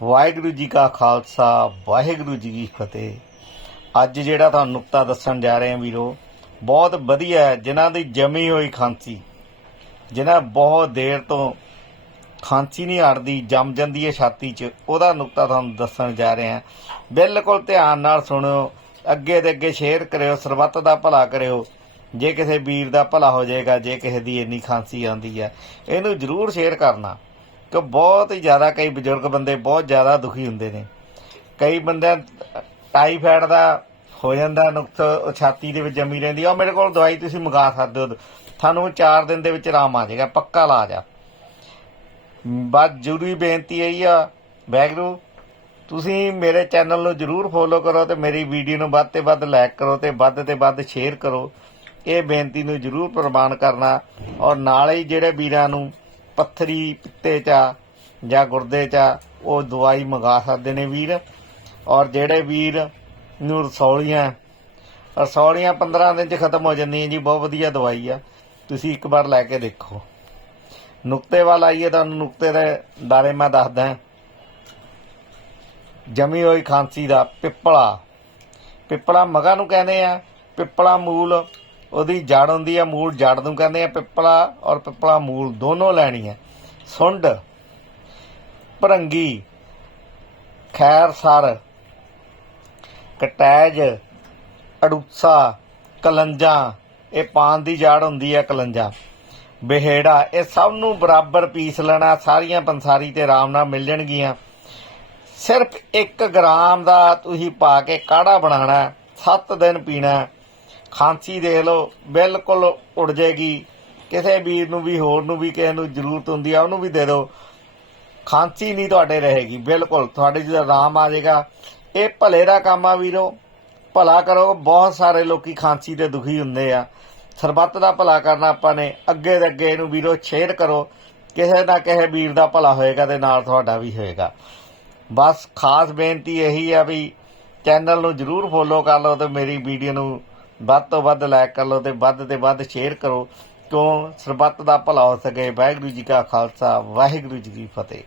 वाहिगुरू जी का खालसा वाहिगुरू जी की फतेह। अज जिहड़ा तुहानूं नुकता दस्सण जा रहे हैं वीरो, बहुत वधिया है। जिन्हां दी जमी हुई खांसी, जिन्हां बहुत देर तो खांसी नहीं हटदी, जम जाती है छाती च, ਉਹਦਾ नुकता तुहानूं दस्सण जा रहे हैं। बिल्कुल ध्यान नाल सुणिओ, अगे ते अगे शेयर करिओ, सरबत दा भला करिओ। जे किसी वीर दा भला हो जाएगा, जे किसी दी इन्नी खांसी आती है, इनू जरूर शेयर करना कि बहुत ही ज़्यादा कई बजुर्ग बंदे बहुत ज़्यादा दुखी होंगे ने। कई बंदे टाईफाइड का हो जाता नुकस, छाती के जमी रही। और मेरे को दवाई तुम मंगा सकते हो, थानू 4 दिन के आराम आ जाएगा, पक्का इलाज आ। बस जरूरी बेनती यही आ, वाहिगुरू तुसी मेरे चैनल में जरूर फॉलो करो, तो मेरी वीडियो में वध ते वध लाइक करो, तो वध ते वध शेयर करो। ये बेनती नूं जरूर प्रवान करना। और नाल ही जिहड़े वीरां नूं पत्थरी पित्ते चा या गुरदे चा वो दवाई मंगा सकते ने वीर। और जिहड़े वीर नूं रसौलियां 15 दिन च खत्म हो जांदियां जी, बहुत वधिया दवाई आ, तुसीं एक बार लैके देखो। नुकते वाल आइए, तुहानूं नुकते दे बारे मैं दसदा। जमी हुई खांसी का पिपला मगा नूं कहंदे आ। पिपला मूल ਉਹਦੀ जड़ ਹੁੰਦੀ है, मूल जड़ ਨੂੰ ਕਹਿੰਦੇ ਆ। पिपला और पिपला मूल दोनों ਲੈਣੀ है। ਸੁੰਡ, ਭਰੰਗੀ, ਖੈਰਸਰ, ਕਟੈਜ, ਅੜੂਸਾ, ਕਲੰਜਾਂ, ਇਹ ਪਾਨ ਦੀ ਜੜ ਹੁੰਦੀ ਹੈ। ਕਲੰਜਾਂ, ਬਿਹੇੜਾ, ਇਹ ਸਭ ਨੂੰ ਬਰਾਬਰ ਪੀਸ ਲੈਣਾ। ਸਾਰੀਆਂ ਪੰਸਾਰੀ ਤੇ ਆਰਾਮ ਨਾਲ ਮਿਲ ਜਾਣਗੀਆਂ। ਸਿਰਫ 1 ਗ੍ਰਾਮ ਦਾ ਤੁਸੀਂ ਪਾ ਕੇ ਕਾੜਾ ਬਣਾਉਣਾ, 7 ਦਿਨ ਪੀਣਾ। खांसी देख लो बिल्कुल उड़ जाएगी। किसी वीर नूं भी होर नूं भी किसी नूं जरूरत होंदी है, उहनूं भी दे दो। खांसी नहीं तुहाडे रहेगी, बिल्कुल तुहाडे च आराम आ जाएगा। ये भले दा काम आ वीरो, भला करो। बहुत सारे लोग खांसी ते दुखी हुंदे आ। सरबत दा भला करना आपां ने। अगे ते अगे इहनूं वीरो शेयर करो, किसी ना किसी वीर दा भला होएगा ते नाल तुहाडा भी होएगा। बस खास बेनती यही है भी चैनल नूं जरूर फॉलो कर लो, तो मेरी वीडियो नूं ਵੱਧ ਤੋਂ ਵੱਧ ਲਾਇਕ ਕਰ ਲਓ, ਤੇ ਵੱਧ ਸ਼ੇਅਰ ਕਰੋ, ਕਿਉਂ ਸਰਬੱਤ ਦਾ ਭਲਾ ਹੋ ਸਕੇ। ਵਾਹਿਗੁਰੂ ਜੀ ਕਾ ਖਾਲਸਾ ਵਾਹਿਗੁਰੂ ਜੀ ਕੀ ਫਤਿਹ।